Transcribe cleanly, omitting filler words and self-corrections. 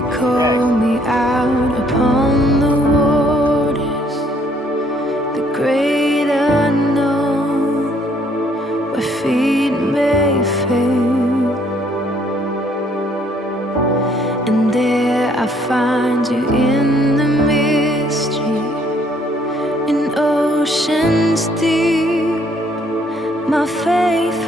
You call me out upon the waters, the great unknown, where feet may fail. And there I find you in the mystery, in ocean